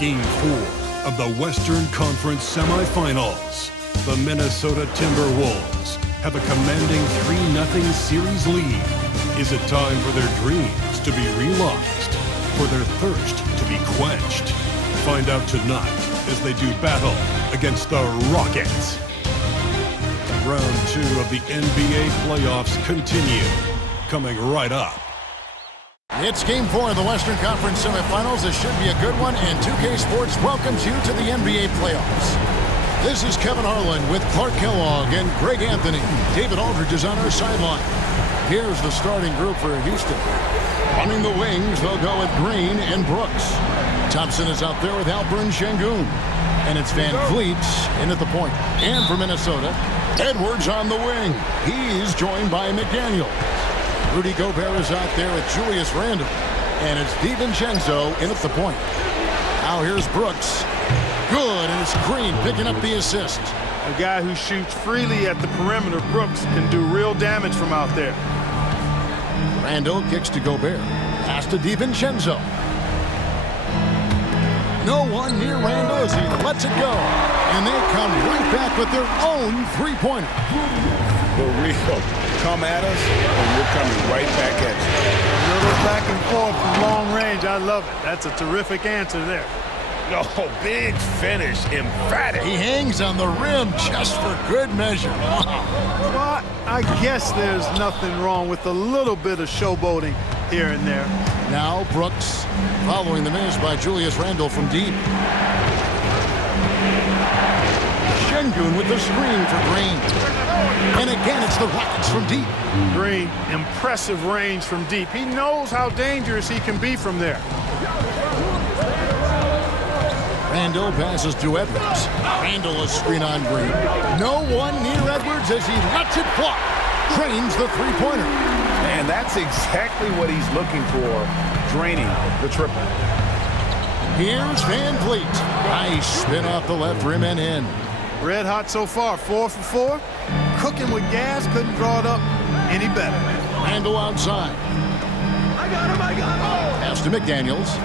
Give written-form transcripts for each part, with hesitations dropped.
Game 4 of the Western Conference Semifinals. The Minnesota Timberwolves have a commanding 3-0 series lead. Is it time for their dreams to be realized? For their thirst to be quenched? Find out tonight as they do battle against the Rockets. Round 2 of the NBA playoffs continue. Coming right up. It's Game 4 of the Western Conference Semifinals. This should be a good one, and 2K Sports welcomes you to the NBA playoffs. This is Kevin Harlan with Clark Kellogg and Greg Anthony. David Aldridge is on our sideline. Here's the starting group for Houston. Running the wings, they'll go with Green and Brooks. Thompson is out there with Alperen Sengun. And it's Van Vliet in at the point. And for Minnesota, Edwards on the wing. He's joined by McDaniel. Rudy Gobert is out there with Julius Randle. And it's DiVincenzo in at the point. Now here's Brooks. Good, and it's Green picking up the assist. A guy who shoots freely at the perimeter, Brooks, can do real damage from out there. Randle kicks to Gobert. Pass to DiVincenzo. No one near Randle as he lets it go. And they come right back with their own three-pointer. For real. Come at us, and we're coming right back at you. A little back and forth from long range. I love it. That's a terrific answer there. Oh, big finish. Emphatic. He hangs on the rim just for good measure. Well, I guess there's nothing wrong with a little bit of showboating here and there. Now Brooks following the miss by Julius Randle from deep. Sengun with the screen for Green. And again, it's the Rockets from deep. Green, impressive range from deep. He knows how dangerous he can be from there. Randle passes to Edwards. Randle a screen on Green. No one near Edwards as he lets it fly. Drains the three-pointer. And that's exactly what he's looking for, draining the triple. Here's Van Vliet. Nice spin off the left rim and in. Red hot so far, 4 for 4. Cooking with gas, couldn't draw it up any better. Randle outside. I got him. Pass to McDaniels.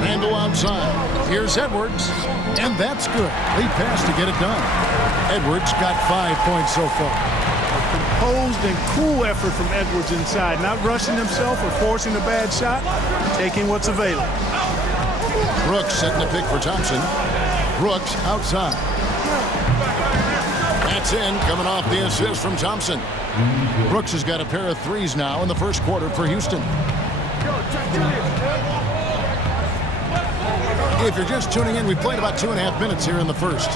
Randle outside. Here's Edwards. And that's good. Lead pass to get it done. Edwards got 5 points so far. A composed and cool effort from Edwards inside. Not rushing himself or forcing a bad shot. Taking what's available. Brooks setting the pick for Thompson. Brooks outside. That's in, coming off the assist from Thompson. Brooks has got a pair of threes now in the first quarter for Houston. If you're just tuning in, we played about 2.5 minutes here in the first.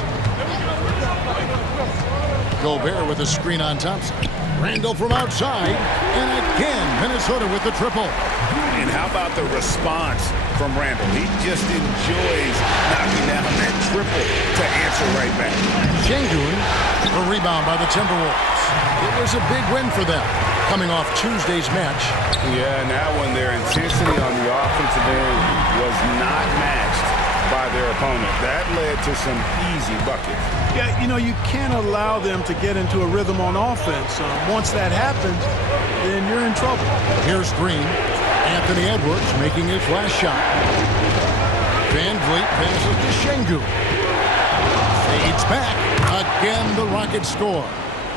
Gobert with a screen on Thompson. Randle from outside. And again, Minnesota with the triple. And how about the response from Randle? He just enjoys knocking down that triple to answer right back. Sengun, a rebound by the Timberwolves. It was a big win for them, coming off Tuesday's match. Yeah, and that one, their intensity on the offensive end was not matched by their opponent. That led to some easy buckets. Yeah, you know, you can't allow them to get into a rhythm on offense. Once that happens, then you're in trouble. Here's Green. Anthony Edwards making his last shot. Van Vliet passes to Sengun. Fades back. Again, the Rockets score.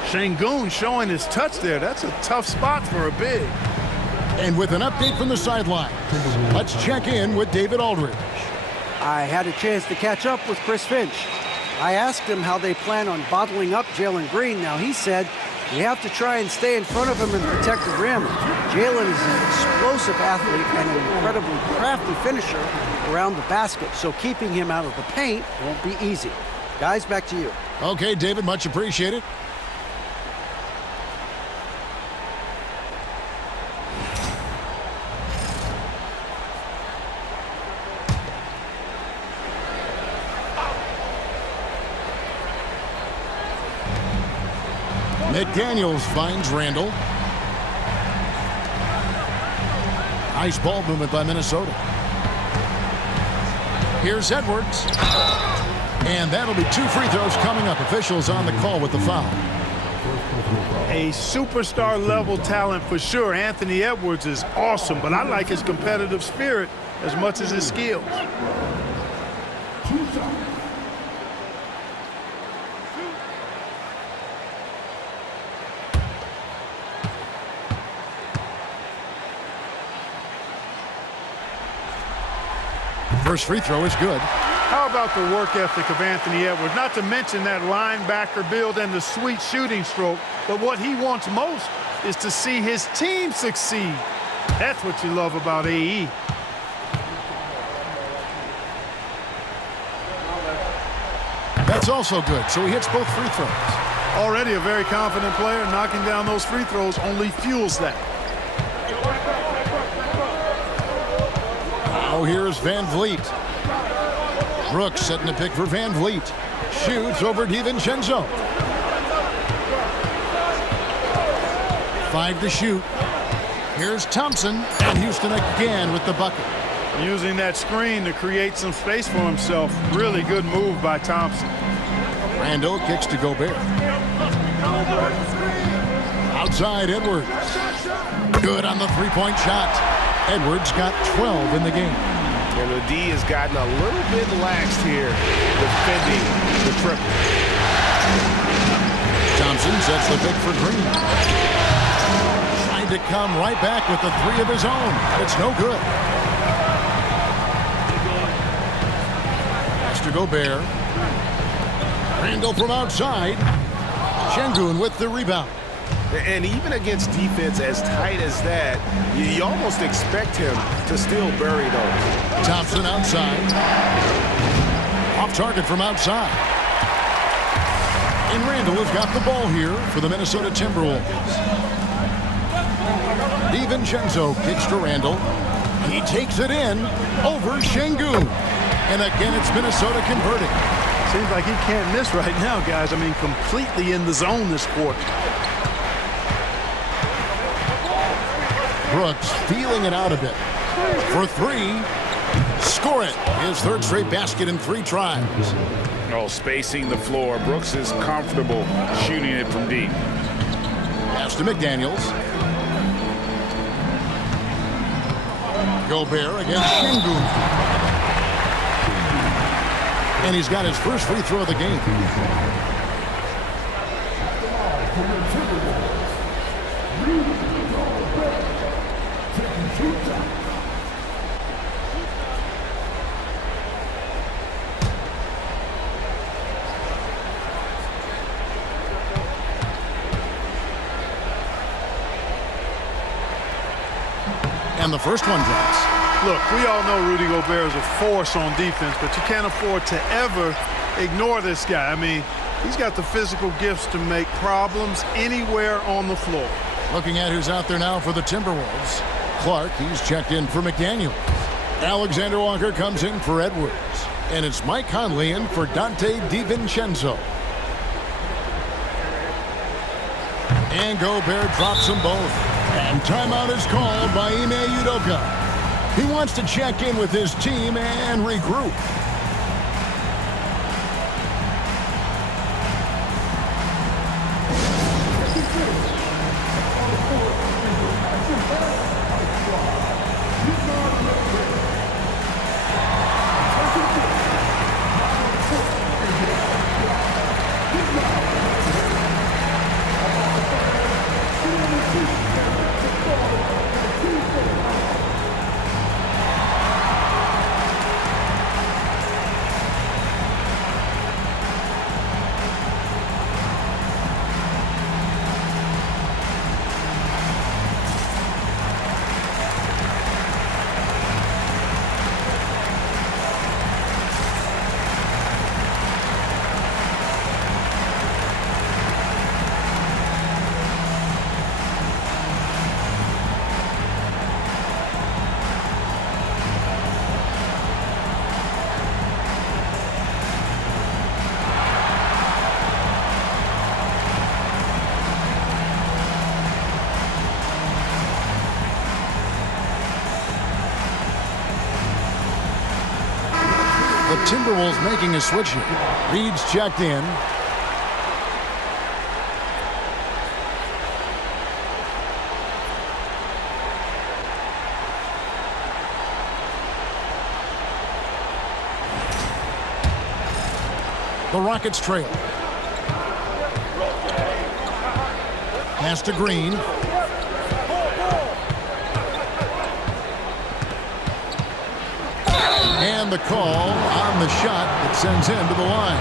Sengun showing his touch there. That's a tough spot for a big. And with an update from the sideline, let's check in with David Aldridge. I had a chance to catch up with Chris Finch. I asked him how they plan on bottling up Jalen Green. Now, he said, we have to try and stay in front of him and protect the rim. Jalen is an explosive athlete and an incredibly crafty finisher around the basket, so keeping him out of the paint won't be easy. Guys, back to you. Okay, David, much appreciated. McDaniels finds Randle. Nice ball movement by Minnesota. Here's Edwards. And that'll be 2 free throws coming up. Officials on the call with the foul. A superstar level talent for sure. Anthony Edwards is awesome, but I like his competitive spirit as much as his skills. First free throw is good. How about the work ethic of Anthony Edwards? Not to mention that linebacker build and the sweet shooting stroke, but what he wants most is to see his team succeed. That's what you love about AE. That's also good, so he hits both free throws. Already a very confident player. Knocking down those free throws only fuels that. Now here's Van Vliet. Brooks setting the pick for Van Vliet. Shoots over DiVincenzo. 5 to shoot. Here's Thompson, and Houston again with the bucket. Using that screen to create some space for himself. Really good move by Thompson. Randall kicks to Gobert. Outside Edwards. Good on the three-point shot. Edwards got 12 in the game. And the D has gotten a little bit laxed here defending the triple. Thompson sets the pick for Green. Trying to come right back with the three of his own. It's no good. Pass to Gobert. Randall from outside. Şengün with the rebound. And even against defense as tight as that, you almost expect him to still bury those. Thompson outside. Off target from outside. And Randall has got the ball here for the Minnesota Timberwolves. DiVincenzo kicks to Randall. He takes it in over Şengün. And again, it's Minnesota converting. Seems like he can't miss right now, guys. I mean, completely in the zone this quarter. Brooks feeling it out a bit. For three. Score it. His third straight basket in 3 tries. Oh, spacing the floor. Brooks is comfortable shooting it from deep. Pass to McDaniels. Gobert against Şengün. And he's got his first free throw of the game. And the first one drops. Look, we all know Rudy Gobert is a force on defense, but you can't afford to ever ignore this guy. I mean, he's got the physical gifts to make problems anywhere on the floor. Looking at who's out there now for the Timberwolves. Clark, he's checked in for McDaniel. Alexander Walker comes in for Edwards. And it's Mike Conley in for Dante DiVincenzo. And Gobert drops them both. And timeout is called by Ime Udoka. He wants to check in with his team and regroup. The Timberwolves making a switch here. Reed's checked in. The Rockets trail. Pass to Green. And the call on the shot that sends him to the line.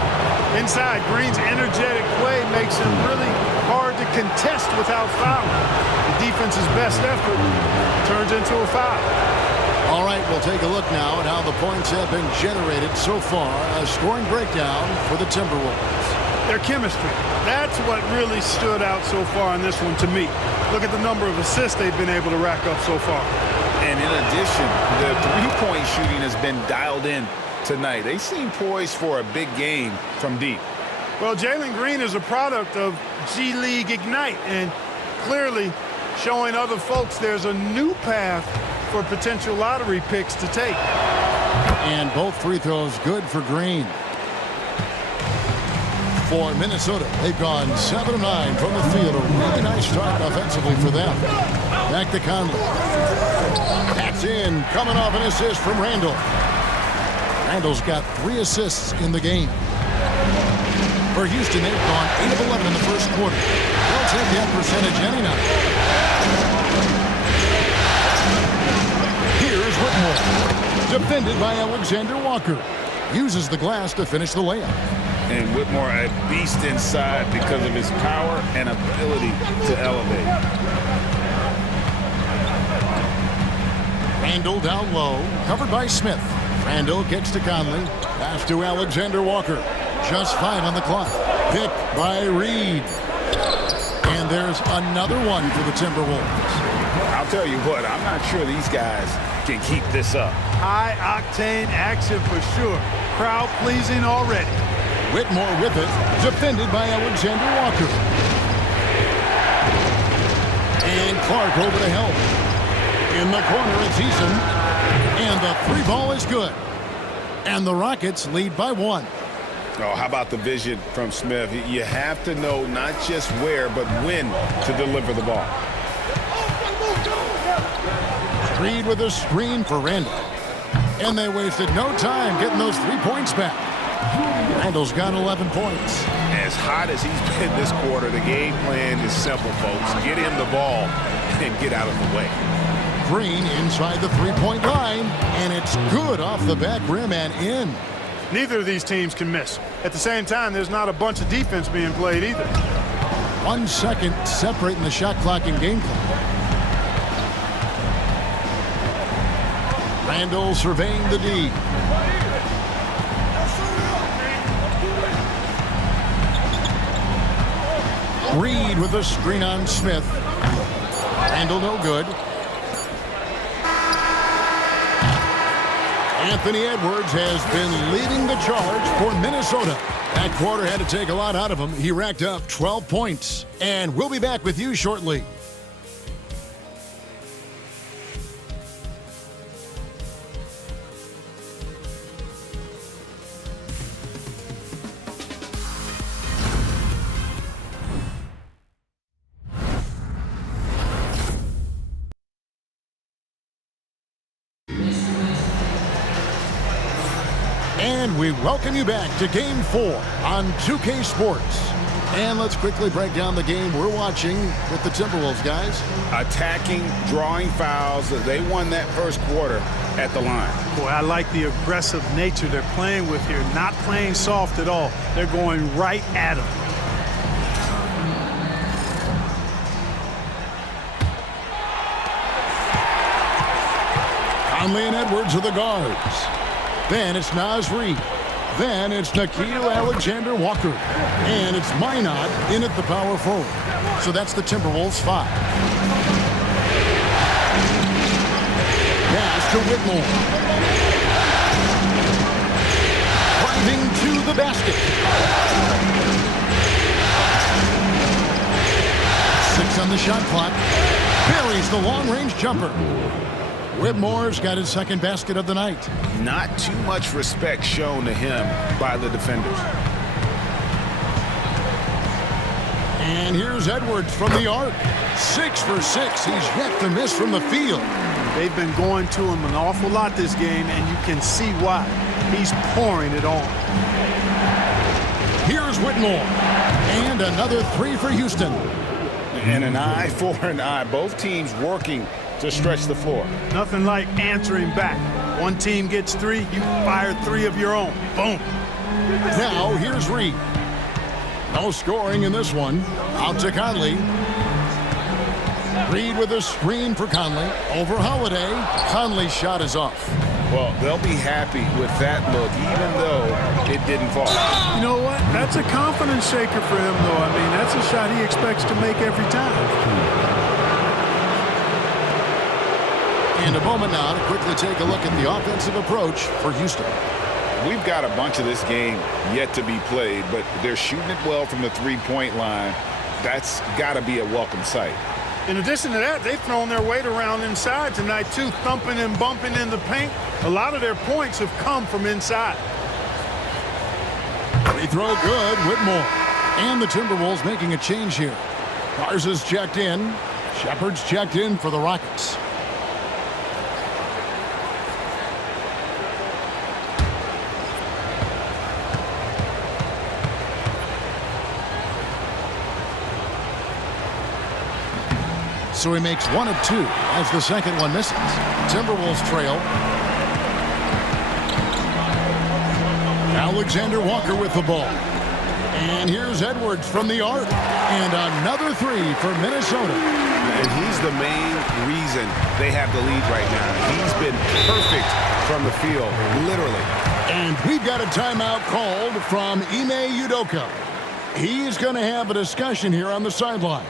Inside, Green's energetic play makes him really hard to contest without fouling. The defense's best effort turns into a foul. All right, we'll take a look now at how the points have been generated so far. A scoring breakdown for the Timberwolves. Their chemistry. That's what really stood out so far in this one to me. Look at the number of assists they've been able to rack up so far. And in addition, the three-point shooting has been dialed in tonight. They seem poised for a big game from deep. Well, Jalen Green is a product of G League Ignite and clearly showing other folks there's a new path for potential lottery picks to take. And both free throws good for Green. For Minnesota, they've gone 7 of 9 from the field. A really nice start offensively for them. Back to Conley. That's in, coming off an assist from Randall. Randall's got 3 assists in the game. For Houston, they've gone 8 of 11 in the first quarter. They'll take that percentage any night. Here's Whitmore. Defended by Alexander Walker. Uses the glass to finish the layup. And Whitmore a beast inside because of his power and ability to elevate. Randall down low, covered by Smith. Randall gets to Conley. Pass to Alexander Walker. Just 5 on the clock. Picked by Reed. And there's another one for the Timberwolves. I'll tell you what, I'm not sure these guys can keep this up. High-octane action for sure. Crowd pleasing already. Whitmore with it, defended by Alexander Walker. And Clark over to help. In the corner, it's Eason. And the 3 ball is good. And the Rockets lead by 1. Oh, how about the vision from Smith? You have to know not just where, but when to deliver the ball. Reed with a screen for Randall. And they wasted no time getting those 3 points back. Randall's got 11 points. As hot as he's been this quarter, the game plan is simple, folks. Get him the ball and get out of the way. Green inside the 3-point line, and it's good off the back rim and in. Neither of these teams can miss. At the same time, there's not a bunch of defense being played either. 1 second separating the shot clock and game clock. Randall surveying the D. Reed with a screen on Smith. Randall no good. Anthony Edwards has been leading the charge for Minnesota. That quarter had to take a lot out of him. He racked up 12 points. And we'll be back with you shortly. And we welcome you back to Game 4 on 2K Sports. And let's quickly break down the game we're watching with the Timberwolves, guys. Attacking, drawing fouls. They won that first quarter at the line. Boy, I like the aggressive nature they're playing with here. Not playing soft at all. They're going right at them. Conley and Edwards are the guards. Then it's Naz Reid. Then it's Nickeil Alexander-Walker. And it's Minot in at the power forward. So that's the Timberwolves 5. Pass to Whitmore. Driving to the basket. 6 on the shot clock. Buries the long-range jumper. Whitmore's got his second basket of the night. Not too much respect shown to him by the defenders. And here's Edwards from the arc. 6 for 6. He's yet to miss from the field. They've been going to him an awful lot this game, and you can see why. He's pouring it on. Here's Whitmore. And another three for Houston. And an eye for an eye. Both teams working to stretch the floor. Nothing like answering back. One team gets three, you fire three of your own. Boom. Now here's Reed. No scoring in this one. Out to Conley. Reed with a screen for Conley. Over Holiday. Conley's shot is off. Well, they'll be happy with that look, even though it didn't fall. You know what? That's a confidence shaker for him, though. I mean, that's a shot he expects to make every time. And a moment now to quickly take a look at the offensive approach for Houston. We've got a bunch of this game yet to be played, but they're shooting it well from the three-point line. That's got to be a welcome sight. In addition to that, they've thrown their weight around inside tonight, too, thumping and bumping in the paint. A lot of their points have come from inside. Free throw good, Whitmore. And the Timberwolves making a change here. Garza's checked in. Shepard's checked in for the Rockets. So he makes one of two as the second one misses. Timberwolves trail. Alexander Walker with the ball. And here's Edwards from the arc. And another three for Minnesota. And he's the main reason they have the lead right now. He's been perfect from the field, literally. And we've got a timeout called from Ime Udoka. He's going to have a discussion here on the sideline.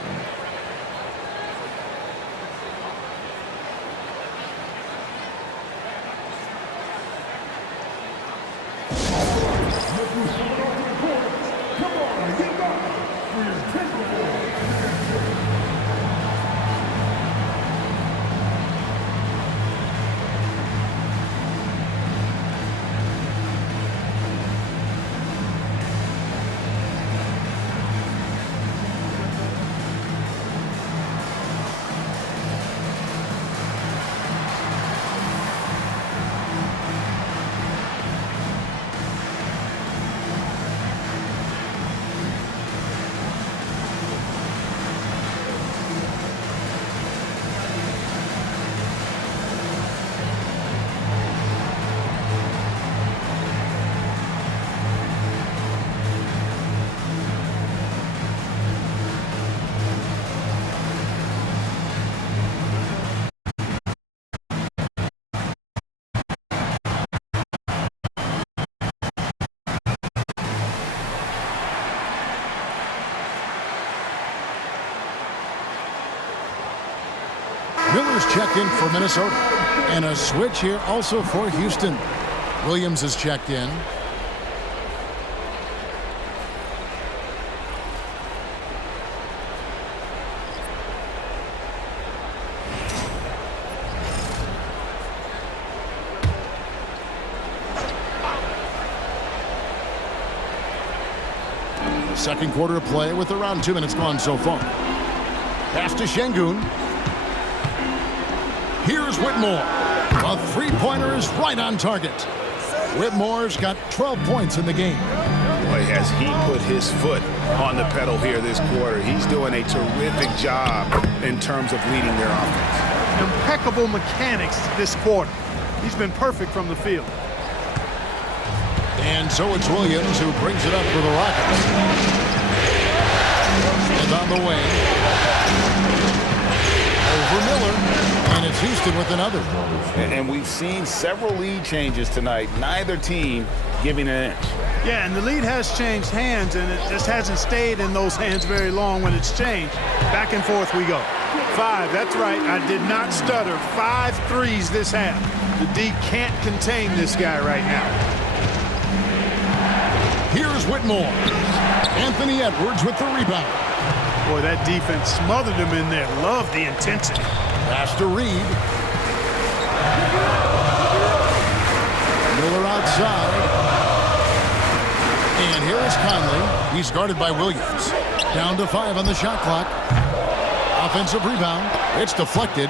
Miller's checked in for Minnesota. And a switch here also for Houston. Williams is checked in. Second quarter of play with around 2 minutes gone so far. Pass to Şengün. Here's Whitmore. A three-pointer is right on target. Whitmore's got 12 points in the game. Boy, has he put his foot on the pedal here this quarter. He's doing a terrific job in terms of leading their offense. Impeccable mechanics this quarter. He's been perfect from the field. And so it's Williams who brings it up for the Rockets. And on the way. Over Miller. And it's Houston with another. And we've seen several lead changes tonight. Neither team giving an inch. Yeah, and the lead has changed hands, and it just hasn't stayed in those hands very long when it's changed. Back and forth we go. 5, that's right. I did not stutter. 5 threes this half. The D can't contain this guy right now. Here's Whitmore. Anthony Edwards with the rebound. Boy, that defense smothered him in there. Love the intensity. Pass to Reed. Miller outside. And here is Conley. He's guarded by Williams. Down to 5 on the shot clock. Offensive rebound. It's deflected.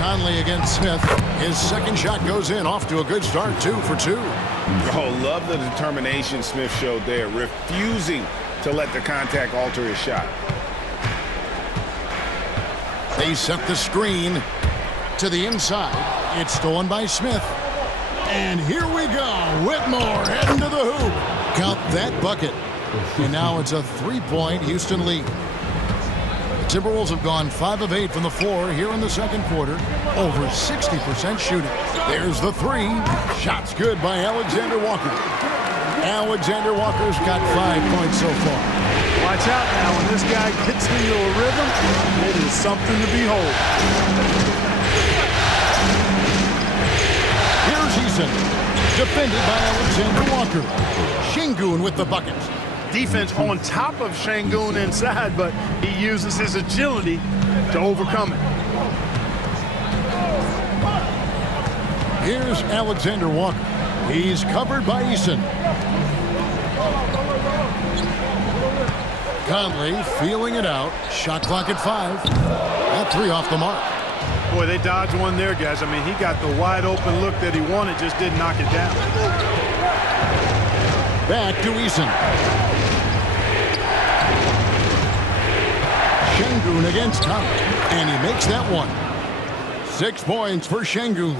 Conley against Smith. His second shot goes in. Off to a good start. 2 for 2. Oh, love the determination Smith showed there, refusing to let the contact alter his shot. They set the screen to the inside. It's stolen by Smith. And here we go. Whitmore heading to the hoop. Count that bucket. And now it's a three-point Houston lead. The Timberwolves have gone 5 of 8 from the floor here in the second quarter. Over 60% shooting. There's the three. Shot's good by Alexander Walker. Alexander Walker's got 5 points so far. Watch out now. When this guy gets into a rhythm, it is something to behold. Here's Eason. Defended by Alexander Walker. Şengün with the bucket. Defense on top of Şengün inside, but he uses his agility to overcome it. Here's Alexander Walker. He's covered by Eason. Conley feeling it out. Shot clock at 5. That three off the mark. Boy, they dodged one there, guys. I mean, he got the wide open look that he wanted, just didn't knock it down. Back to Eason. Şengün against Conley. And he makes that one. 6 points for Şengün.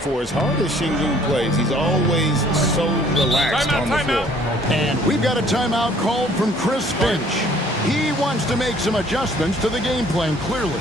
For as hard as Şengün plays, he's always so relaxed on the floor. And we've got a timeout called from Chris Finch. He wants to make some adjustments to the game plan, clearly.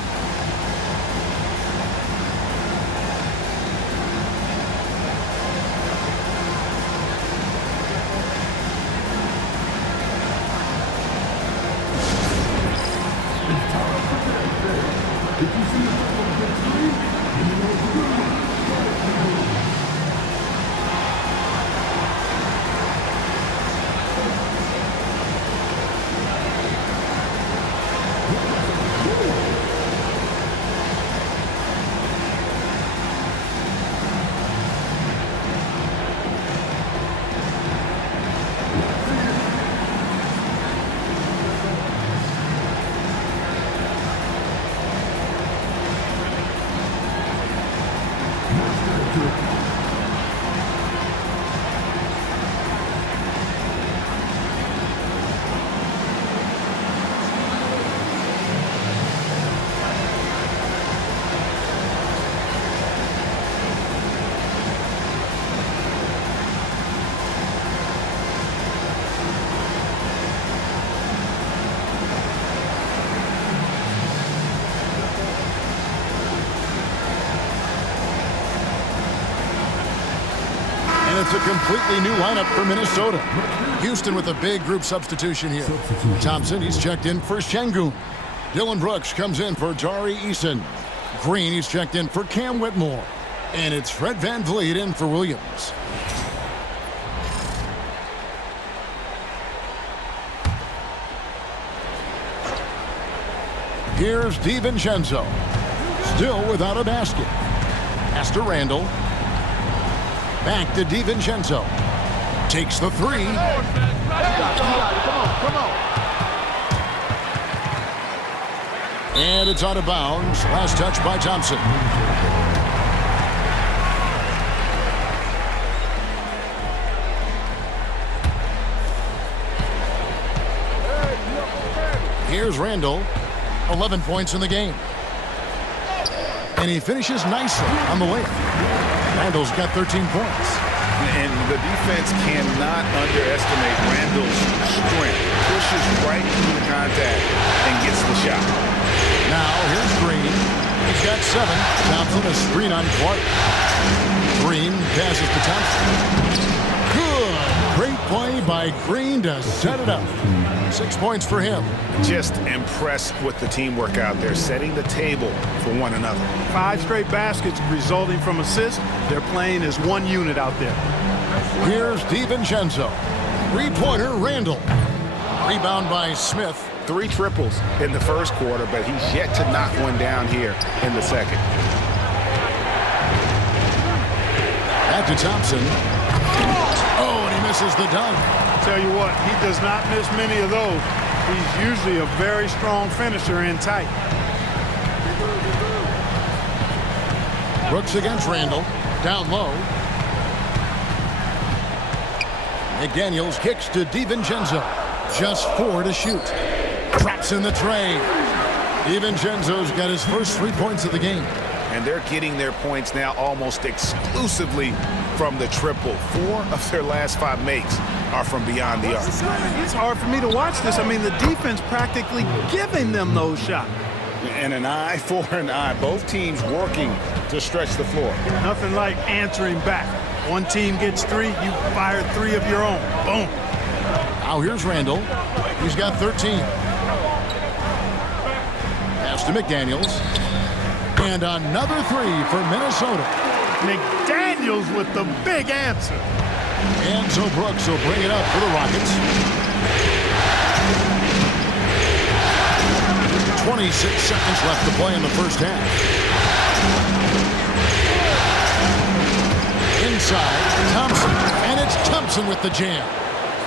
It's a completely new lineup for Minnesota. Houston with a big group substitution here. Thompson, he's checked in for Şengün. Dylan Brooks comes in for Tari Eason. Green, he's checked in for Cam Whitmore. And it's Fred VanVleet in for Williams. Here's DiVincenzo. Still without a basket. Pass to Randall. Back to DiVincenzo. Takes the three. Come on. And it's out of bounds. Last touch by Thompson. Here's Randall. 11 points in the game. And he finishes nicely on the layup. Randall's got 13 points. And the defense cannot underestimate Randall's strength. Pushes right through the contact and gets the shot. Now, here's Green. He's got 7. Thompson, a screen on Clark. Green passes to Thompson. Good. Great play by Green to set it up. 6 points for him. Just impressed with the teamwork out there, setting the table for one another. 5 straight baskets resulting from assists. They're playing as one unit out there. Here's DiVincenzo. Three-pointer, Randall. Rebound by Smith. 3 triples in the first quarter, but he's yet to knock one down here in the second. Back to Thompson. Oh, and he misses the dunk. Tell you what, he does not miss many of those. He's usually a very strong finisher in tight. Brooks against Randall. Down low. McDaniels kicks to DiVincenzo. Just 4 to shoot. Traps in the tray. DiVincenzo's got his first 3 points of the game. And they're getting their points now almost exclusively from the triple. 4 of their last 5 makes are from beyond the arc. It's hard for me to watch this. I mean, the defense practically giving them those shots. And an eye for an eye. Both teams working to stretch the floor. Nothing like answering back. One team gets 3, you fire 3 of your own. Boom. Now here's Randall. He's got 13. Pass to McDaniels. And another 3 for Minnesota. McDaniels with the big answer. And so Brooks will bring it up for the Rockets. 26 seconds left to play in the first half. Inside, Thompson. And it's Thompson with the jam.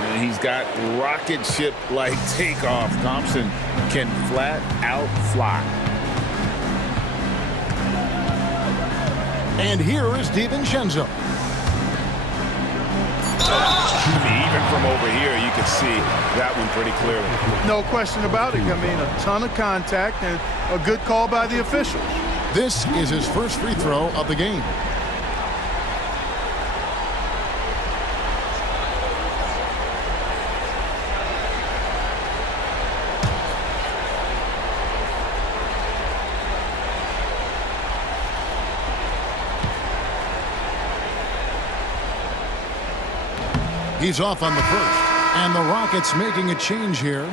And he's got rocket ship-like takeoff. Thompson can flat out fly. And here is DiVincenzo. Even from over here, you can see that one pretty clearly. No question about it. I mean, a ton of contact and a good call by the officials. This is his first free throw of the game. He's off on the first, and the Rockets making a change here.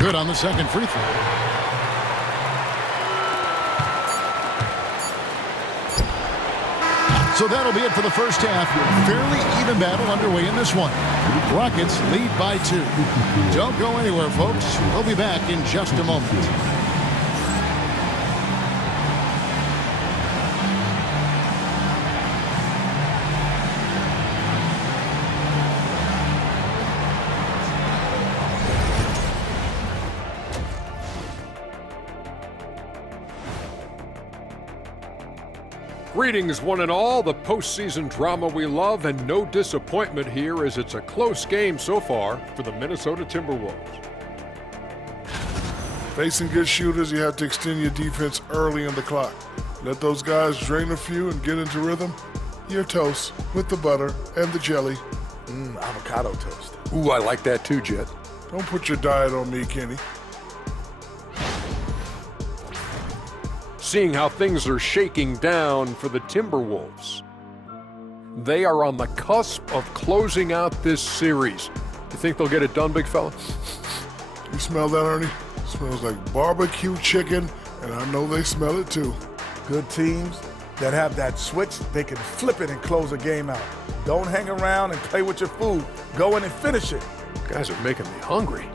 Good on the second free throw. So that'll be it for the first half. Fairly even battle underway in this one. Rockets lead by 2. Don't go anywhere, folks. We'll be back in just a moment. Greetings, one and all. The postseason drama we love, and no disappointment here as it's a close game so far for the Minnesota Timberwolves. Facing good shooters, you have to extend your defense early in the clock. Let those guys drain a few and get into rhythm. Your toast with the butter and the jelly. Avocado toast. Ooh, I like that too, Jet. Don't put your diet on me, Kenny. Seeing how things are shaking down for the Timberwolves. They are on the cusp of closing out this series. You think they'll get it done, big fella? You smell that, Ernie? It smells like barbecue chicken, and I know they smell it too. Good teams that have that switch, they can flip it and close a game out. Don't hang around and play with your food. Go in and finish it. You guys are making me hungry.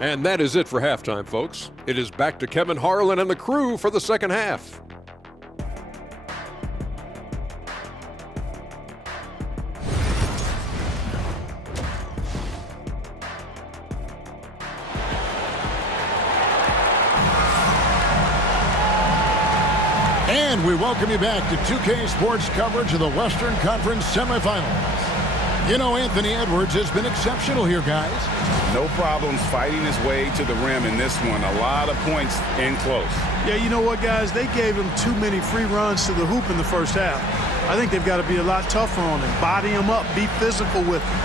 And that is it for halftime, folks. It is back to Kevin Harlan and the crew for the second half. And we welcome you back to 2K Sports coverage of the Western Conference semifinals. You know, Anthony Edwards has been exceptional here, guys. No problems fighting his way to the rim in this one. A lot of points in close. Yeah, you know what, guys? They gave him too many free runs to the hoop in the first half. I think they've got to be a lot tougher on him. Body him up. Be physical with him.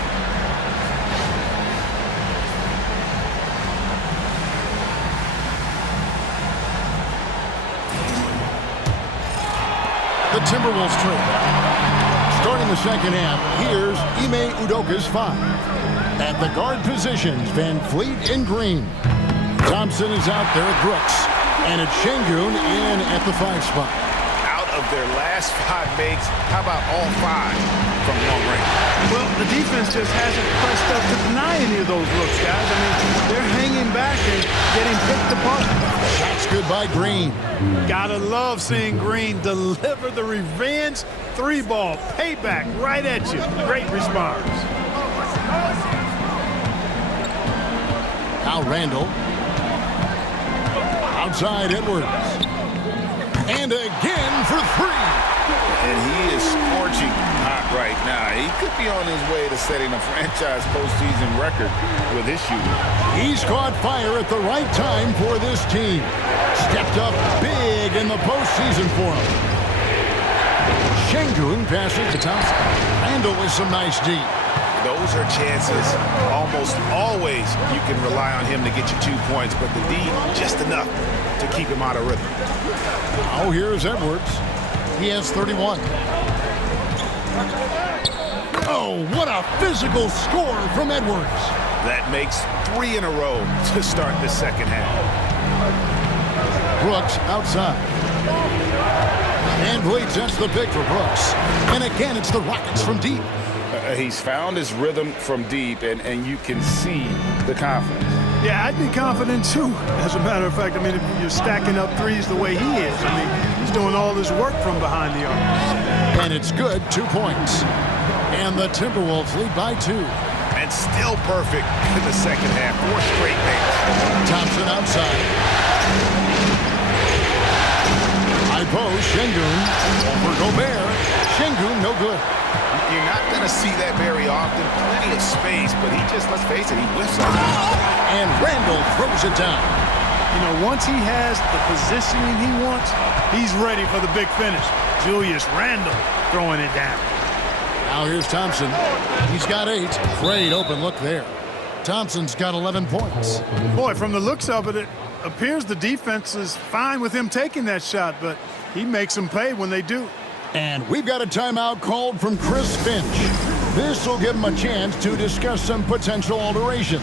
The Timberwolves trail. Starting the second half, here's Ime Udoka's 5. At the guard positions, Van Fleet and Green. Thompson is out there at Brooks. And it's Şengün in at the 5 spot. Out of their last 5 makes, how about all 5 from long range? Well, the defense just hasn't pressed up to deny any of those looks, guys. I mean, they're hanging back and get him picked apart. Shots good by Green. Gotta love seeing Green deliver the revenge three-ball payback right at you. Great response. Now Randall. Outside Edwards. And again for three. And he is scorching hot right now. He could be on his way to setting a franchise postseason record with his shooting. He's caught fire at the right time for this team. Stepped up big in the postseason for him. Şengün passes to Thompson. Randall with some nice D. Those are chances. Almost always you can rely on him to get you 2 points, but the D just enough to keep him out of rhythm. Oh, here's Edwards. He has 31. Oh, what a physical score from Edwards. That makes 3 in a row to start the second half. Brooks outside. And Vliet sets the pick for Brooks. And again, it's the Rockets from deep. He's found his rhythm from deep, and you can see the confidence. Yeah, I'd be confident too. As a matter of fact, I mean, if you're stacking up threes the way he is, I mean, he's doing all his work from behind the arc. And it's good, 2 points. And the Timberwolves lead by 2. And still perfect in the second half. 4 straight makes. Thompson outside. High post, Şengün. For Gobert. Şengün, no good. You're not going to see that very often. Plenty of space, but he just, let's face it, he whiffs on it. And Randall throws it down. You know, once he has the positioning he wants, he's ready for the big finish. Julius Randle throwing it down. Now here's Thompson. He's got 8. Great open look there. Thompson's got 11 points. Boy, from the looks of it, it appears the defense is fine with him taking that shot, but he makes them pay when they do. And we've got a timeout called from Chris Finch. This will give him a chance to discuss some potential alterations.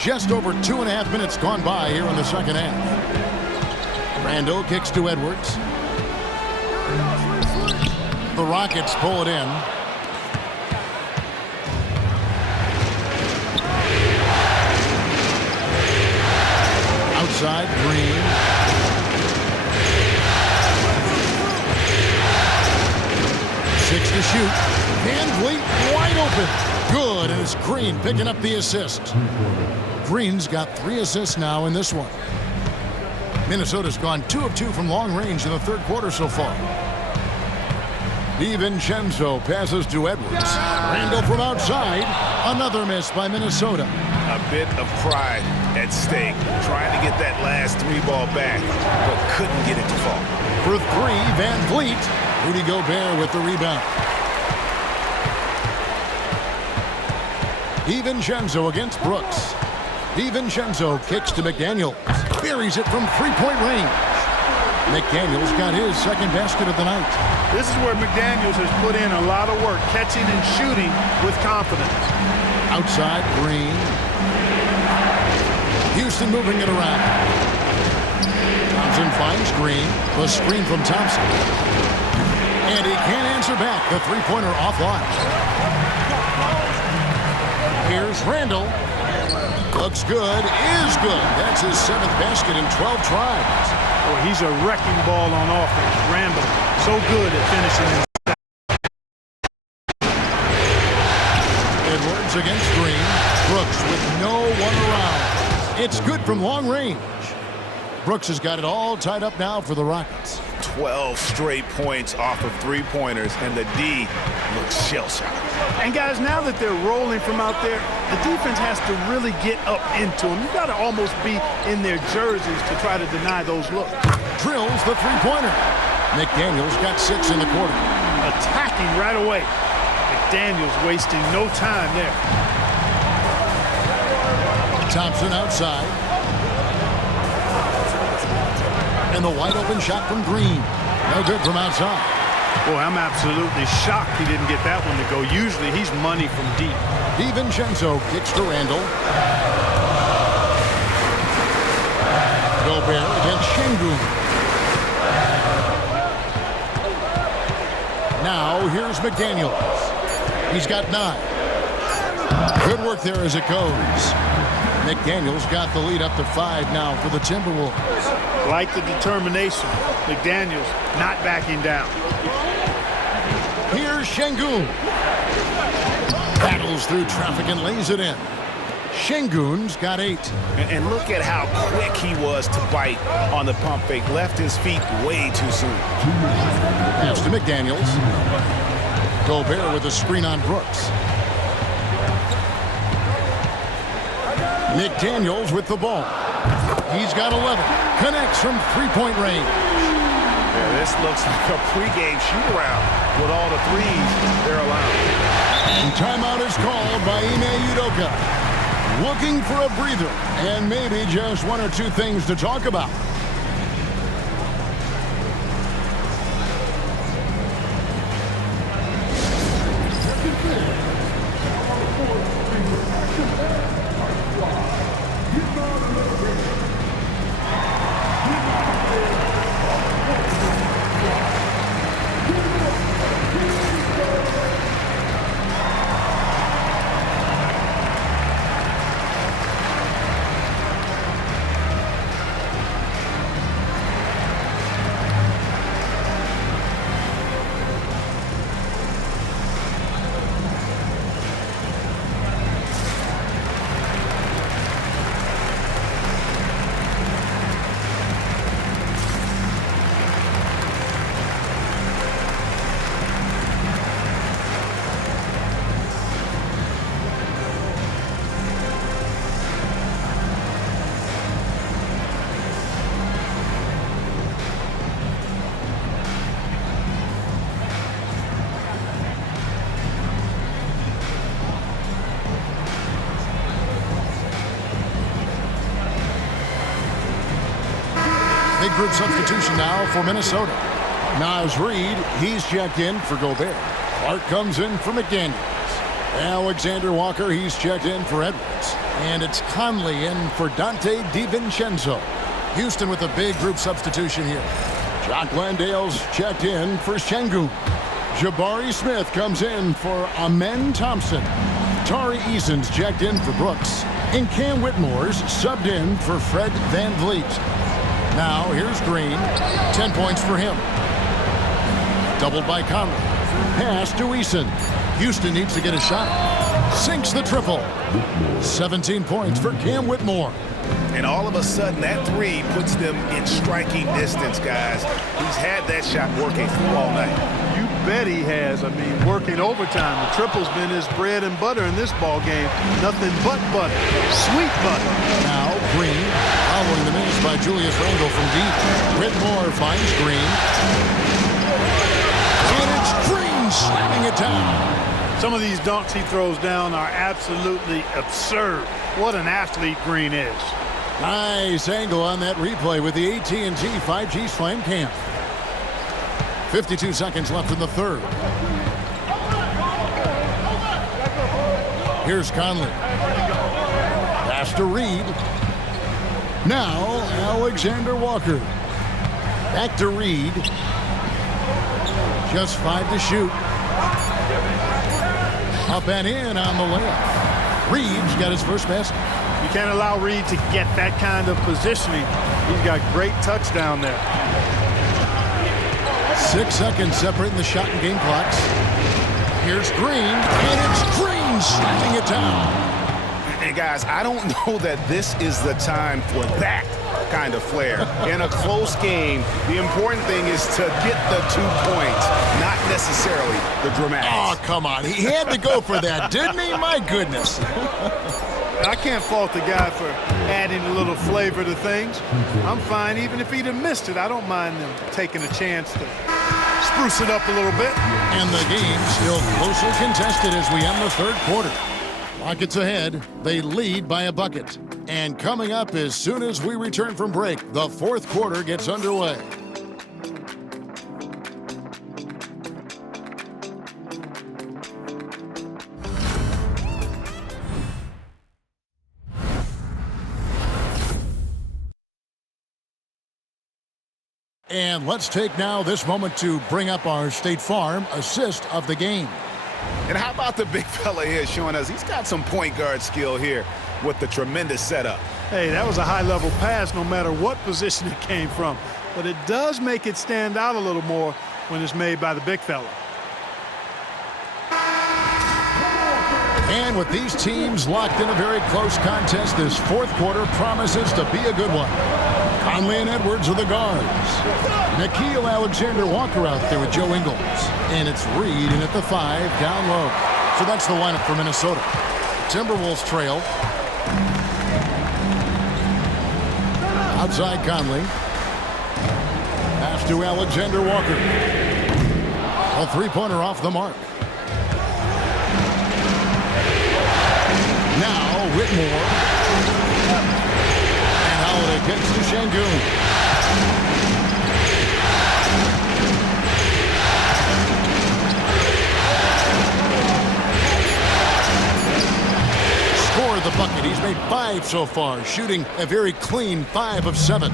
Just over 2.5 minutes gone by here in the second half. Randall kicks to Edwards. The Rockets pull it in. Outside, Green. Six to shoot. Van Vliet wide open. Good, and it's Green picking up the assist. Green's got 3 assists now in this one. Minnesota's gone 2 of 2 from long range in the third quarter so far. DiVincenzo passes to Edwards. Randall from outside. Another miss by Minnesota. A bit of pride at stake. Trying to get that last 3-ball back, but couldn't get it to fall. For 3, Van Vliet. Rudy Gobert with the rebound. DiVincenzo against Brooks. DiVincenzo kicks to McDaniels. Buries it from 3-point range. McDaniels got his second basket of the night. This is where McDaniels has put in a lot of work, catching and shooting with confidence. Outside, Green. Houston moving it around. Thompson finds Green. The screen from Thompson. And he can't answer back. The three-pointer offline. Here's Randall. Looks good. Is good. That's his 7th basket in 12 tries. Boy, he's a wrecking ball on offense. Randall, so good at finishing inside. Edwards against Green. Brooks with no one around. It's good from long range. Brooks has got it all tied up now for the Rockets. 12 straight points off of three-pointers, and the D looks shell-shocked. And guys, now that they're rolling from out there, the defense has to really get up into them. You've got to almost be in their jerseys to try to deny those looks. Drills the three-pointer. McDaniels got 6 in the quarter. Attacking right away. McDaniels wasting no time there. Thompson outside. And the wide open shot from Green. No good from outside. Boy, I'm absolutely shocked he didn't get that one to go. Usually he's money from deep. DiVincenzo kicks to Randall. Gobert against Şengün. Now here's McDaniels. He's got 9. Good work there as it goes. McDaniels got the lead up to 5 now for the Timberwolves. Like the determination. McDaniels not backing down. Here's Şengün. Battles through traffic and lays it in. Şengün's got 8. And look at how quick he was to bite on the pump fake. Left his feet way too soon. Pass to McDaniels. Gobert with a screen on Brooks. McDaniels with the ball. He's got 11. Connects from three-point range. Yeah, this looks like a pregame shoot-around with all the threes they're allowing. And timeout is called by Ime Udoka. Looking for a breather and maybe just 1 or 2 things to talk about. Big group substitution now for Minnesota. Naz Reid, he's checked in for Gobert. Clark comes in for McDaniels. Alexander Walker, he's checked in for Edwards. And it's Conley in for Dante DiVincenzo. Houston with a big group substitution here. Jock Landale's checked in for Şengün. Jabari Smith comes in for Amen Thompson. Tari Eason's checked in for Brooks. And Cam Whitmore's subbed in for Fred VanVleet. Now here's Green. 10 points for him. Doubled by Conley. Pass to Eason. Houston needs to get a shot. Sinks the triple. 17 points for Cam Whitmore. And all of a sudden, that three puts them in striking distance, guys. He's had that shot working all night. You bet he has. I mean, working overtime. The triple's been his bread and butter in this ball game. Nothing but butter. Sweet butter. Now Green, following the miss by Julius Randle from deep. Whitmore finds Green. And it's Green slamming it down. Some of these dunks he throws down are absolutely absurd. What an athlete Green is. Nice angle on that replay with the AT&T 5G Slam Cam. 52 seconds left in the third. Here's Conley. Pass to Reid. Now Alexander Walker. Back to Reid. Just 5 to shoot. Up and in on the layup. Reed's got his first basket. You can't allow Reed to get that kind of positioning. He's got great touch down there. 6 seconds separating the shot and game clocks. Here's Green, and it's Green slapping it down. And guys, I don't know that this is the time for that kind of flair. In a close game, the important thing is to get the 2 points, not necessarily the dramatics. Oh, come on. He had to go for that, didn't he? My goodness. I can't fault the guy for adding a little flavor to things. I'm fine even if he'd have missed it. I don't mind them taking a chance to spruce it up a little bit. And the game still closely contested as we end the third quarter. Rockets ahead. They lead by a bucket. And coming up as soon as we return from break, the fourth quarter gets underway. And let's take now this moment to bring up our State Farm assist of the game. And how about the big fella here showing us he's got some point guard skill here with the tremendous setup. Hey, that was a high-level pass no matter what position it came from. But it does make it stand out a little more when it's made by the big fella. And with these teams locked in a very close contest, this fourth quarter promises to be a good one. Conley and Edwards are the guards. Nickeil Alexander-Walker out there with Joe Ingles. And it's Reed in at the 5 down low. So that's the lineup for Minnesota. Timberwolves trail. Outside Conley. Pass to Alexander-Walker. A three-pointer off the mark. Now Whitmore. And Holiday gets to Şengün. Scored the bucket. He's made 5 so far, shooting a very clean 5 of 7.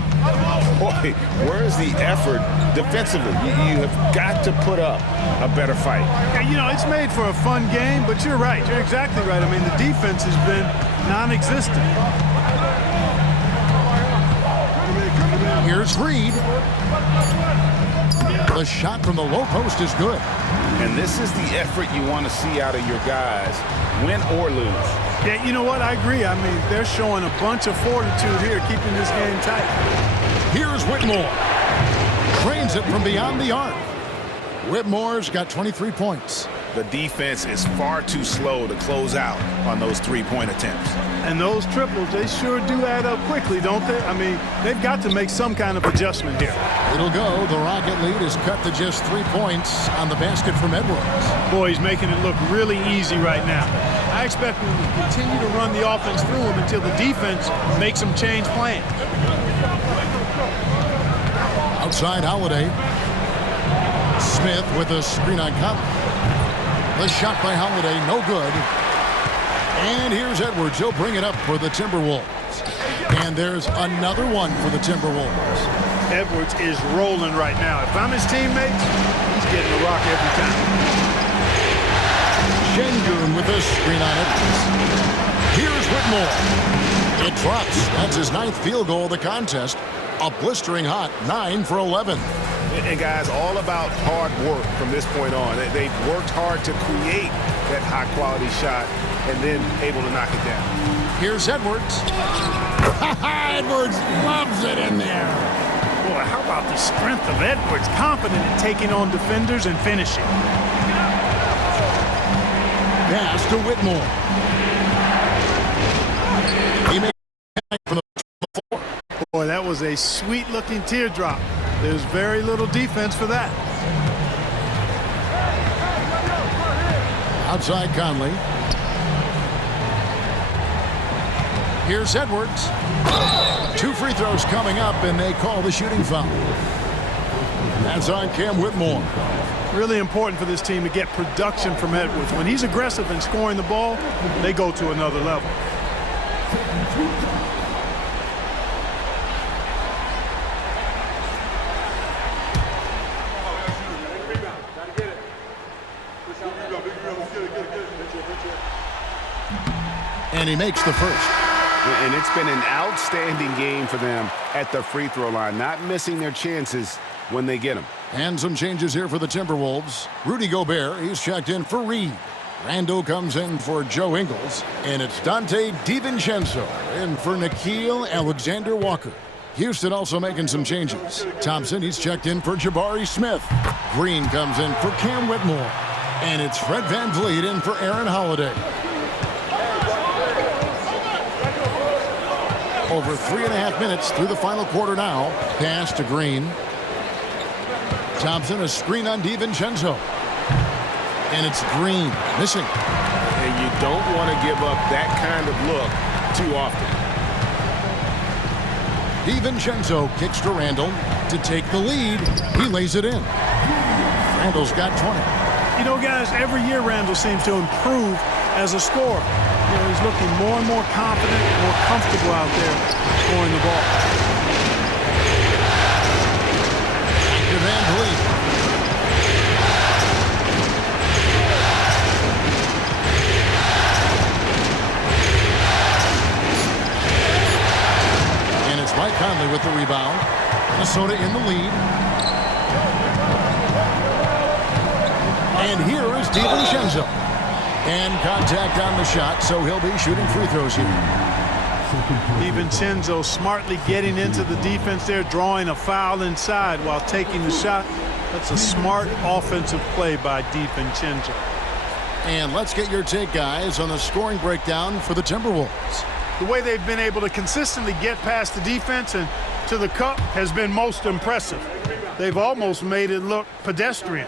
Boy, where's the effort defensively? You have got to put up a better fight. Yeah, you know, it's made for a fun game, but you're right. You're exactly right. I mean, the defense has been non-existent. Here's Reed. The shot from the low post is good. And this is the effort you want to see out of your guys, win or lose. Yeah, you know what? I agree. I mean, they're showing a bunch of fortitude here, keeping this game tight. Here's Whitmore. Trains it from beyond the arc. Whitmore's got 23 points. The defense is far too slow to close out on those three-point attempts. And those triples, they sure do add up quickly, don't they? I mean, they've got to make some kind of adjustment here. It'll go. The Rocket lead is cut to just 3 points on the basket from Edwards. Boy, he's making it look really easy right now. I expect him to continue to run the offense through him until the defense makes him change plans. Outside Holiday. Smith with a screen on Conley. The shot by Holiday, no good. And here's Edwards. He'll bring it up for the Timberwolves. And there's another one for the Timberwolves. Edwards is rolling right now. If I'm his teammates, he's getting the rock every time. Şengün with a screen on Edwards. Here's Whitmore. It drops. That's his 9th field goal of the contest. A blistering hot 9 for 11. And guys, all about hard work from this point on. They've worked hard to create that high-quality shot and then able to knock it down. Here's Edwards. Edwards loves it in there. Boy, how about the strength of Edwards? Confident in taking on defenders and finishing. Pass to Whitmore. He makes it from the floor. Boy, that was a sweet-looking teardrop. There's very little defense for that. Outside Conley. Here's Edwards. 2 free throws coming up, and they call the shooting foul. That's on Cam Whitmore. Really important for this team to get production from Edwards. When he's aggressive in scoring the ball, they go to another level. And he makes the first. And it's been an outstanding game for them at the free throw line, not missing their chances when they get them. And some changes here for the Timberwolves. Rudy Gobert, he's checked in for Reed. Randall comes in for Joe Ingles. And it's Dante DiVincenzo in for Nickeil Alexander-Walker. Houston also making some changes. Thompson, he's checked in for Jabari Smith. Green comes in for Cam Whitmore. And it's Fred VanVleet in for Aaron Holiday. Over 3.5 minutes through the final quarter now. Pass to Green. Thompson, a screen on DiVincenzo. And it's Green, missing. And you don't want to give up that kind of look too often. DiVincenzo kicks to Randall to take the lead. He lays it in. Randall's got 20. You know, guys, every year Randall seems to improve as a scorer. You know, he's looking more and more confident, more comfortable out there scoring the ball. To VanVleet. And it's Mike Conley with the rebound. Minnesota in the lead. And here is DiVincenzo. And contact on the shot, so he'll be shooting free throws here. DiVincenzo smartly getting into the defense there, drawing a foul inside while taking the shot. That's a smart offensive play by DiVincenzo. And let's get your take, guys, on the scoring breakdown for the Timberwolves. The way they've been able to consistently get past the defense and to the cup has been most impressive. They've almost made it look pedestrian.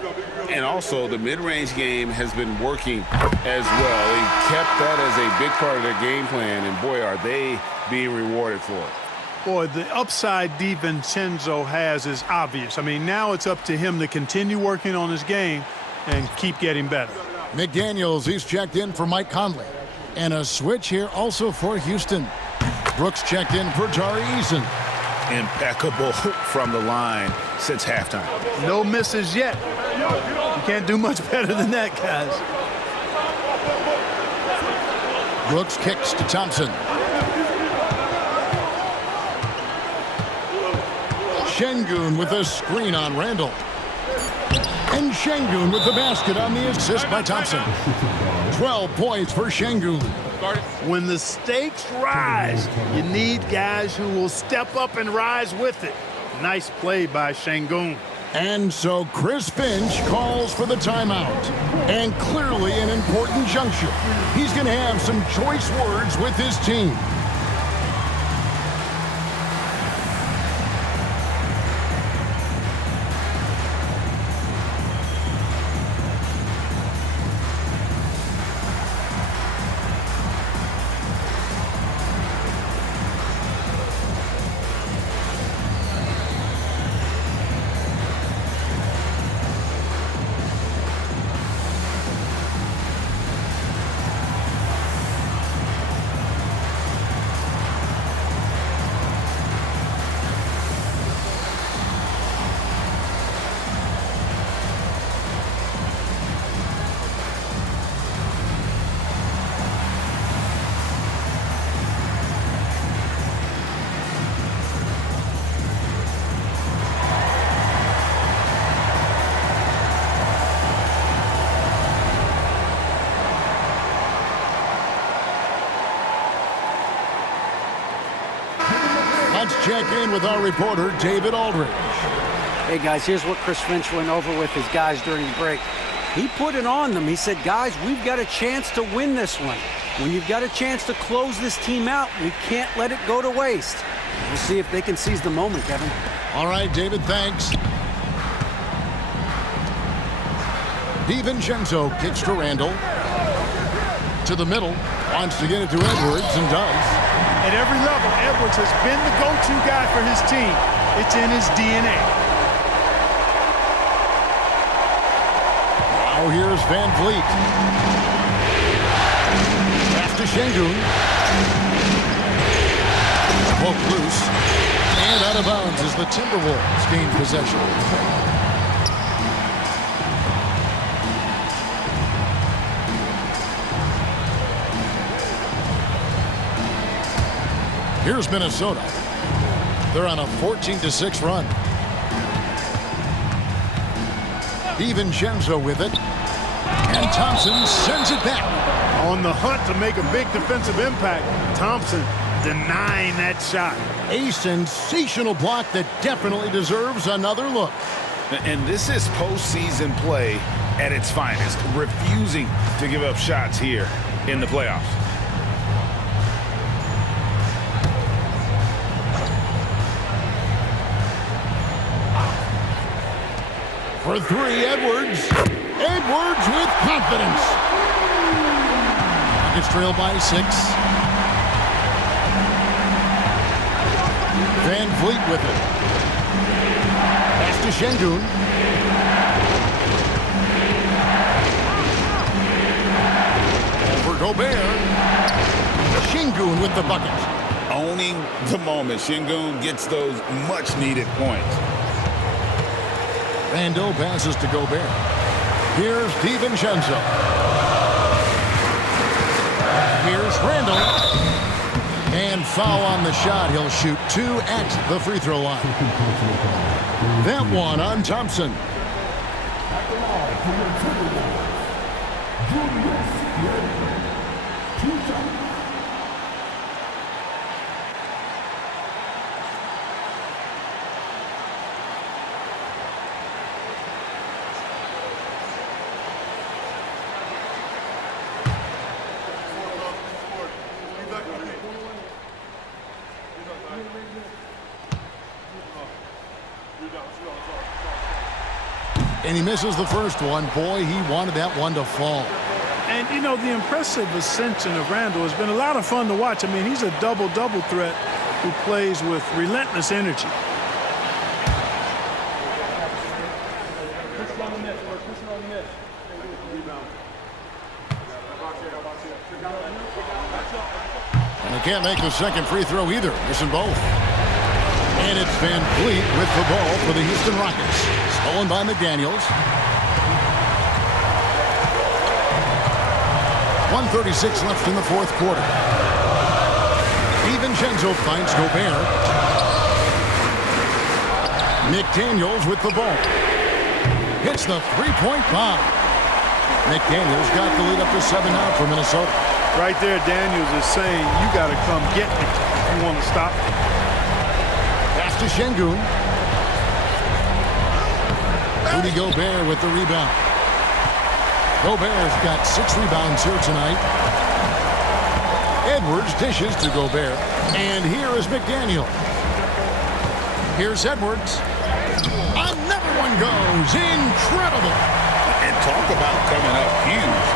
And also, the mid-range game has been working as well. They kept that as a big part of their game plan, and boy, are they being rewarded for it. Boy, the upside DiVincenzo has is obvious. I mean, now it's up to him to continue working on his game and keep getting better. McDaniels, he's checked in for Mike Conley. And a switch here also for Houston. Brooks checked in for Tari Eason. Impeccable from the line since halftime. No misses yet. You can't do much better than that, guys. Brooks kicks to Thompson. Şengün with a screen on Randall. And Şengün with the basket on the assist by Thompson. 12 points for Şengün. When the stakes rise, you need guys who will step up and rise with it. Nice play by Şengün. And so Chris Finch calls for the timeout. And clearly an important juncture. He's going to have some choice words with his team. Let's check in with our reporter, David Aldridge. Hey, guys, here's what Chris Finch went over with his guys during the break. He put it on them. He said, guys, we've got a chance to win this one. When you've got a chance to close this team out, we can't let it go to waste. We'll see if they can seize the moment, Kevin. All right, David, thanks. DiVincenzo kicks to Randall. To the middle. Wants to get it to Edwards and does. At every level, Edwards has been the go-to guy for his team. It's in his DNA. Now here's VanVleet. Pass to Şengün. Poke loose. And out of bounds as the Timberwolves gain possession. Here's Minnesota. They're on a 14-6 run. DiVincenzo with it. And Thompson sends it back. On the hunt to make a big defensive impact. Thompson denying that shot. A sensational block that definitely deserves another look. And this is postseason play at its finest, refusing to give up shots here in the playoffs. For three, Edwards. Edwards with confidence. Rockets trail by 6. Van Vliet with it. Pass to Şengün. For Gobert. Şengün with the bucket. Owning the moment. Şengün gets those much-needed points. Randle passes to Gobert. Here's DiVincenzo. Here's Randle. And foul on the shot. He'll shoot 2 at the free throw line. That one on Thompson. And he misses the first one. Boy, he wanted that one to fall. And, you know, the impressive ascension of Randle has been a lot of fun to watch. I mean, he's a double-double threat who plays with relentless energy. And he can't make the second free throw either. Missing both. And it's Van Vliet with the ball for the Houston Rockets. Stolen by McDaniels. 1:36 left in the fourth quarter. DiVincenzo finds Gobert. McDaniels with the ball. Hits the three-point bomb. McDaniels got the lead up to 7 now for Minnesota. Right there, Daniels is saying, you got to come get me if you want to stop me. To Şengün. Rudy Gobert with the rebound. Gobert's got 6 rebounds here tonight. Edwards dishes to Gobert. And here is McDaniel. Here's Edwards. Another one goes. Incredible. And talk about coming up huge.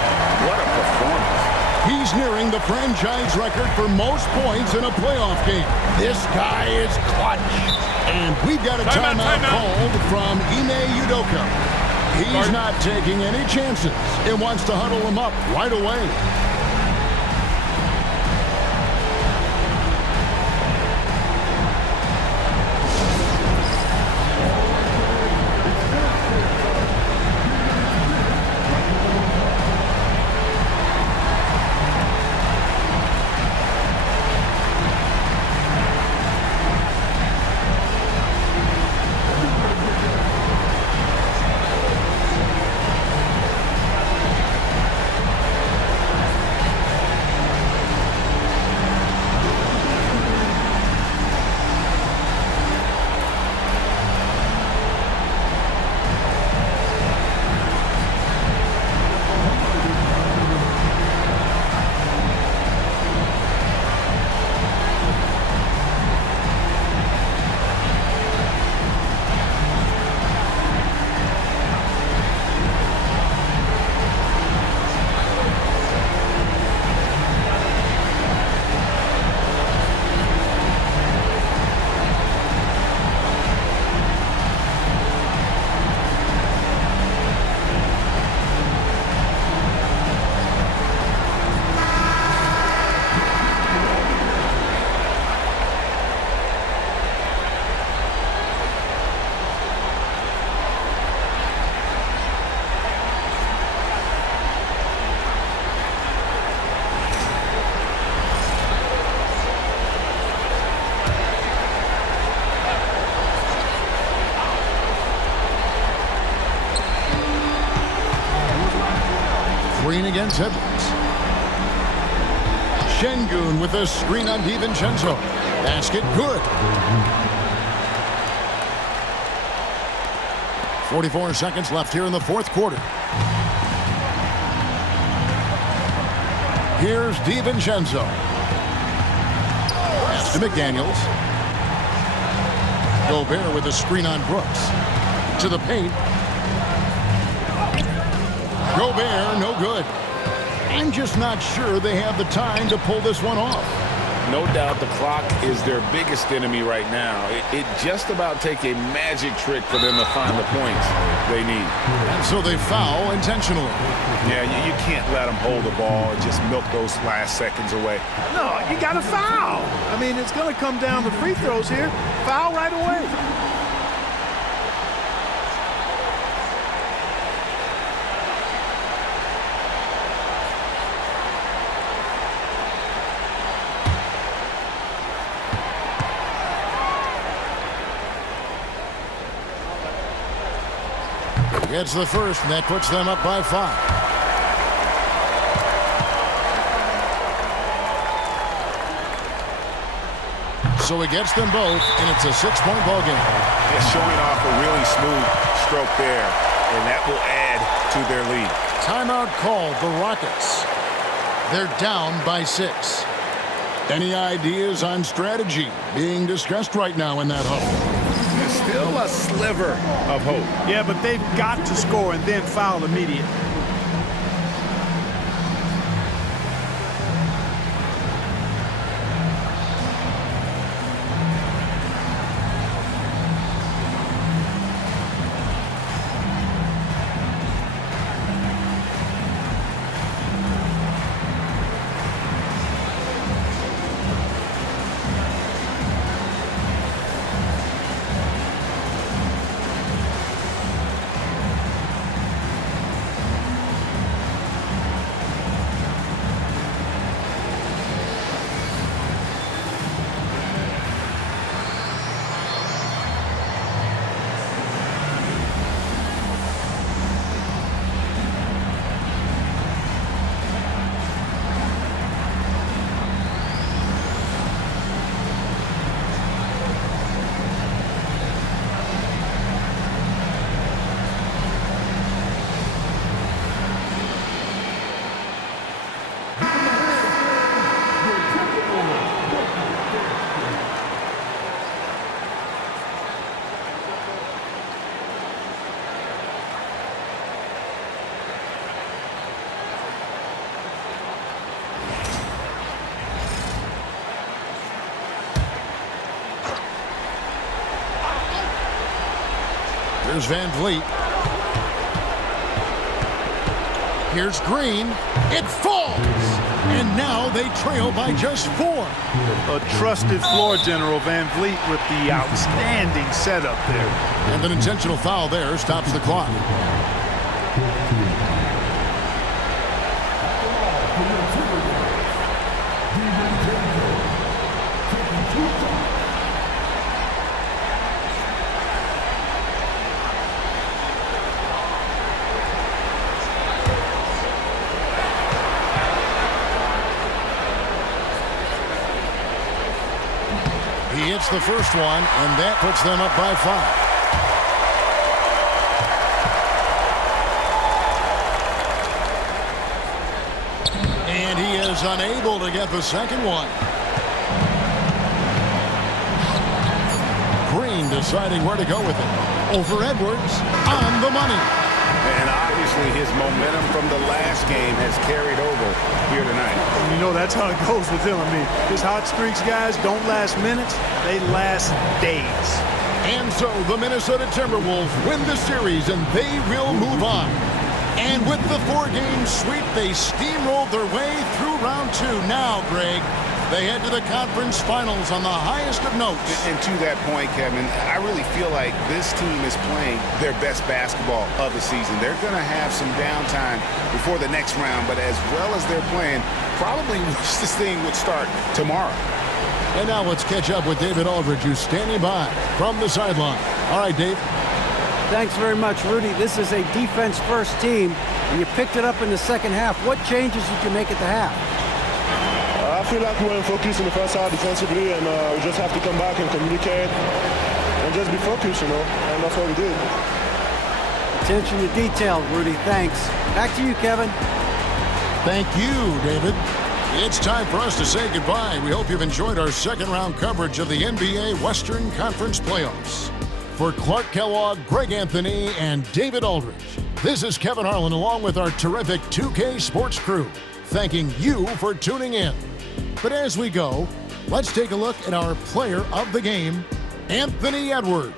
What a performance. He's nearing the franchise record for most points in a playoff game. This guy is clutch. And we've got a timeout called from Ime Udoka. He's not taking any chances and wants to huddle him up right away. Green against Edwards. Şengün with a screen on DiVincenzo. Basket good. 44 seconds left here in the fourth quarter. Here's DiVincenzo. Pass to McDaniels. Gobert with a screen on Brooks. To the paint. Gobert, no good. I'm just not sure they have the time to pull this one off. No doubt the clock is their biggest enemy right now. It just about takes a magic trick for them to find the points they need. And so they foul intentionally. Yeah, you can't let them hold the ball and just milk those last seconds away. No, you got to foul. I mean, it's going to come down to free throws here. Foul right away. Gets the first, and that puts them up by 5. So he gets them both, and it's a 6-point ball game. It's showing off a really smooth stroke there, and that will add to their lead. Timeout called, the Rockets. They're down by 6. Any ideas on strategy being discussed right now in that huddle? Still a sliver of hope. Yeah, but they've got to score and then foul immediately. Here's Van Vliet. Here's Green. It falls! And now they trail by just 4. A trusted floor general, Van Vliet, with the outstanding setup there. And an intentional foul there stops the clock. He hits the first one, and that puts them up by 5. And he is unable to get the second one. Green deciding where to go with it. Over Edwards, on the money. And obviously his momentum from the last game has carried over here tonight. And you know, that's how it goes with him. I mean, his hot streaks, guys, don't last minutes. They last days. And so the Minnesota Timberwolves win the series, and they will move on. And with the 4-game sweep, they steamrolled their way through round 2. Now, Greg, they head to the conference finals on the highest of notes. And to that point, Kevin, I really feel like this team is playing their best basketball of the season. They're going to have some downtime before the next round, but as well as they're playing, probably wish this thing would start tomorrow. And now let's catch up with David Aldridge, who's standing by from the sideline. All right, Dave. Thanks very much, Rudy. This is a defense-first team, and you picked it up in the second half. What changes did you make at the half? I feel like we weren't focused in the first half defensively, and we just have to come back and communicate and just be focused, and that's what we did. Attention to detail, Rudy. Thanks. Back to you, Kevin. Thank you, David. It's time for us to say goodbye. We hope you've enjoyed our second-round coverage of the NBA Western Conference Playoffs. For Clark Kellogg, Greg Anthony, and David Aldridge, this is Kevin Harlan along with our terrific 2K Sports crew, thanking you for tuning in. But as we go, let's take a look at our player of the game, Anthony Edwards.